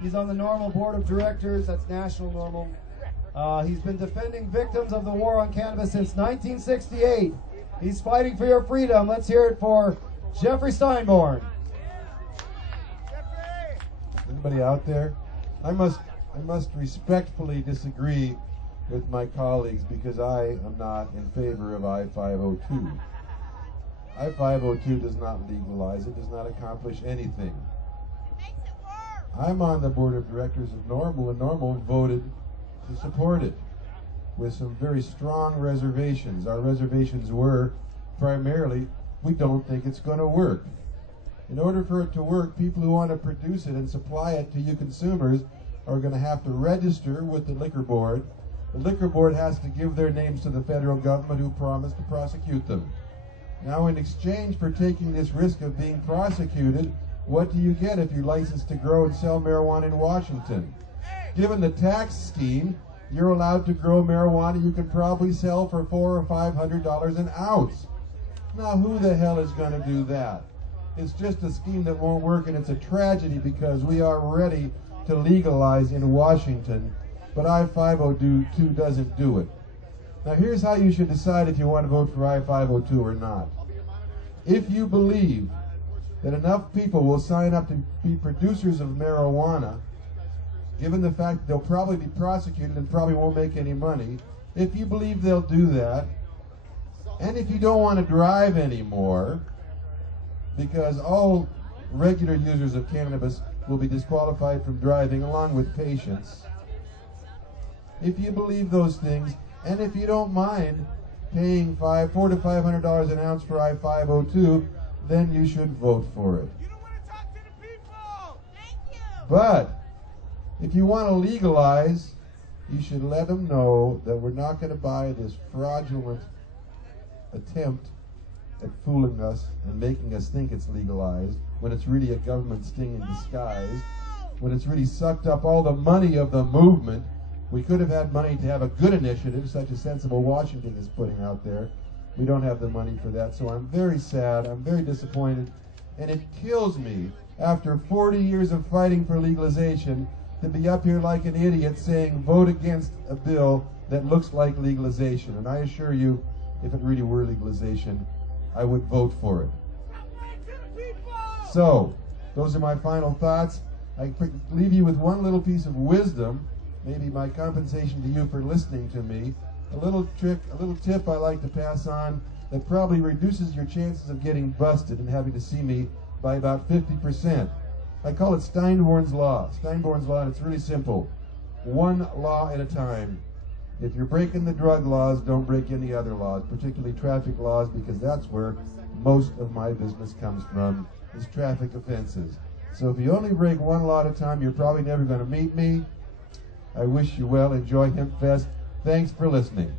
He's on the NORML Board of Directors. That's National NORML. He's been defending victims of the war on cannabis since 1968. He's fighting for your freedom. Let's hear it for Jeffrey Steinborn. Anybody out there? I must respectfully disagree with my colleagues because I am not in favor of I-502. I-502 does not legalize. It does not accomplish anything. I'm on the board of directors of NORML, and NORML voted to support it with some very strong reservations. Our reservations were primarily, we don't think it's going to work. In order for it to work, people who want to produce it and supply it to you consumers are going to have to register with the liquor board. The liquor board has to give their names to the federal government, who promised to prosecute them. Now, in exchange for taking this risk of being prosecuted, what do you get if you're licensed to grow and sell marijuana in Washington? Given the tax scheme, you're allowed to grow marijuana you can probably sell for $400 or $500 an ounce. Now, who the hell is going to do that? It's just a scheme that won't work, and it's a tragedy because we are ready to legalize in Washington, but I-502 doesn't do it. Now, here's how you should decide if you want to vote for I-502 or not. If you believe that enough people will sign up to be producers of marijuana, given the fact that they'll probably be prosecuted and probably won't make any money, if you believe they'll do that, and if you don't want to drive anymore, because all regular users of cannabis will be disqualified from driving along with patients, if you believe those things, and if you don't mind paying $400 to $500 an ounce for I-502, then you should vote for it. You don't want to talk to the people! Thank you! But if you want to legalize, you should let them know that we're not going to buy this fraudulent attempt at fooling us and making us think it's legalized when it's really a government sting in disguise, when it's really sucked up all the money of the movement. We could have had money to have a good initiative, such as Sensible Washington is putting out there. We don't have the money for that, so I'm very sad, I'm very disappointed, and it kills me, after 40 years of fighting for legalization, to be up here like an idiot saying vote against a bill that looks like legalization. And I assure you, if it really were legalization, I would vote for it. So, those are my final thoughts. I leave you with one little piece of wisdom, maybe my compensation to you for listening to me. A little trick, a little tip I like to pass on that probably reduces your chances of getting busted and having to see me by about 50%. I call it Steinborn's Law. Steinborn's Law, and it's really simple. One law at a time. If you're breaking the drug laws, don't break any other laws, particularly traffic laws, because that's where most of my business comes from, is traffic offenses. So if you only break one law at a time, you're probably never going to meet me. I wish you well. Enjoy Hempfest. Thanks for listening.